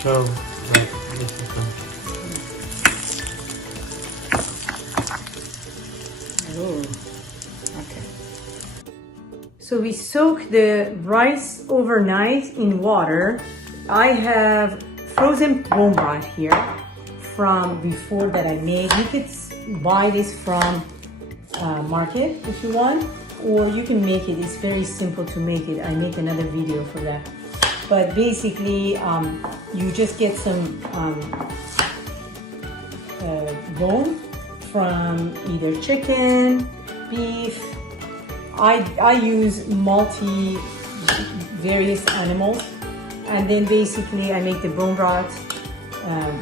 show that this is done. Oh, okay. So we soak the rice overnight in water. I have frozen bone broth here from before that I made. You could buy this from market if you want, or you can make it. It's very simple to make it. I make another video for that. But basically, you just get some bone from either chicken, beef. I use various animals, and then basically I make the bone broth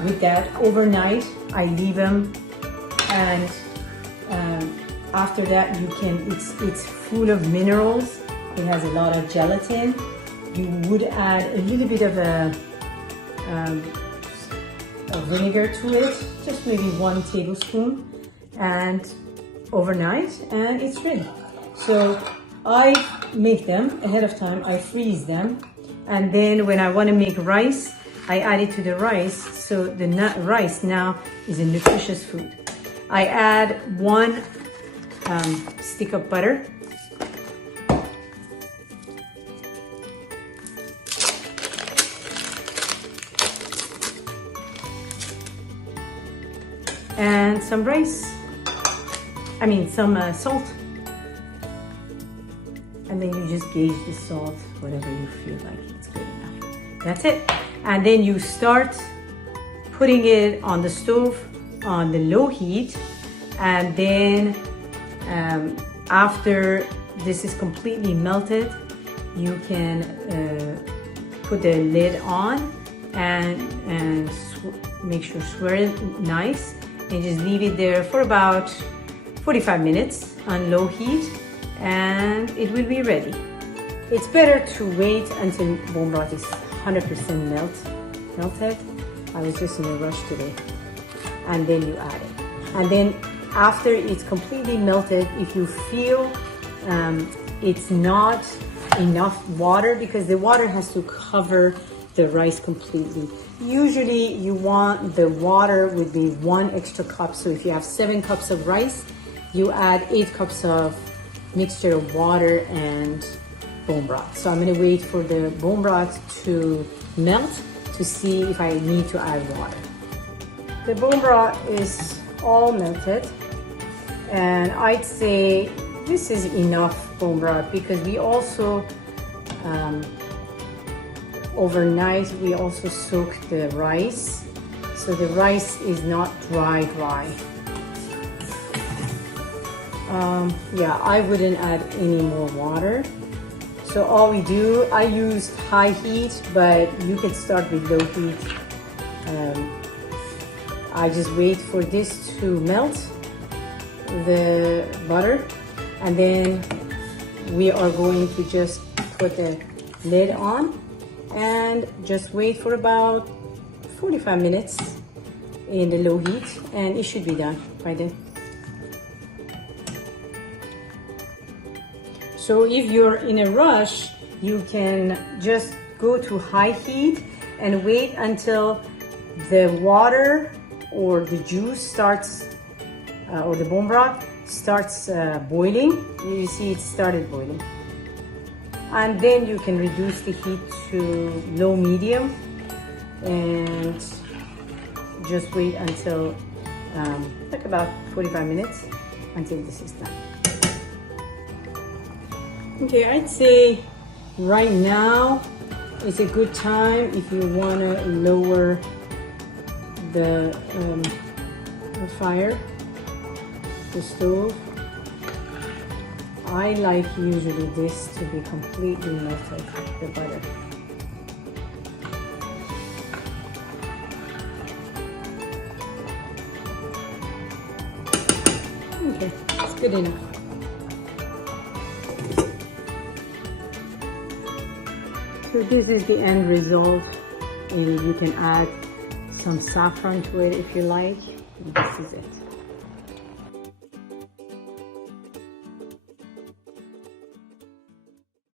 with that overnight. I leave them, and after that it's full of minerals. It has a lot of gelatin. You would add a little bit of a vinegar to it, just maybe 1 tablespoon, and overnight, and it's ready. So I make them ahead of time. I freeze them, and then when I want to make rice, I add it to the rice. So the rice now is a nutritious food. I add 1 stick of butter. And some some salt. And then you just gauge the salt, whatever you feel like it's good enough. That's it. And then you start putting it on the stove on the low heat. And then after this is completely melted, you can put the lid on and make sure swirl it nice, and just leave it there for about 45 minutes on low heat, and it will be ready. It's better to wait until bone broth is 100% melted. I was just in a rush today. And then you add it. And then after it's completely melted, if you feel it's not enough water, because the water has to cover the rice completely. Usually you want the water would be 1 extra cup. So if you have 7 cups of rice, you add 8 cups of mixture of water and bone broth. So I'm gonna wait for the bone broth to melt to see if I need to add water. The bone broth is all melted, and I'd say this is enough bone broth, because we also overnight we also soak the rice, so the rice is not dry. Yeah, I wouldn't add any more water. So all we do, I use high heat, but you can start with low heat. I just wait for this to melt, the butter, and then we are going to just put the lid on and just wait for about 45 minutes in the low heat, and it should be done by then. So if you're in a rush, you can just go to high heat and wait until the water or the juice starts, or the bone broth starts boiling. You see it started boiling. And then you can reduce the heat to low medium and just wait until like about 45 minutes until this is done. Okay, I'd say right now is a good time if you want to lower the fire, the stove. I like usually this to be completely melted, the butter. Okay, it's good enough. So this is the end result, and you can add some saffron to it if you like. This is it.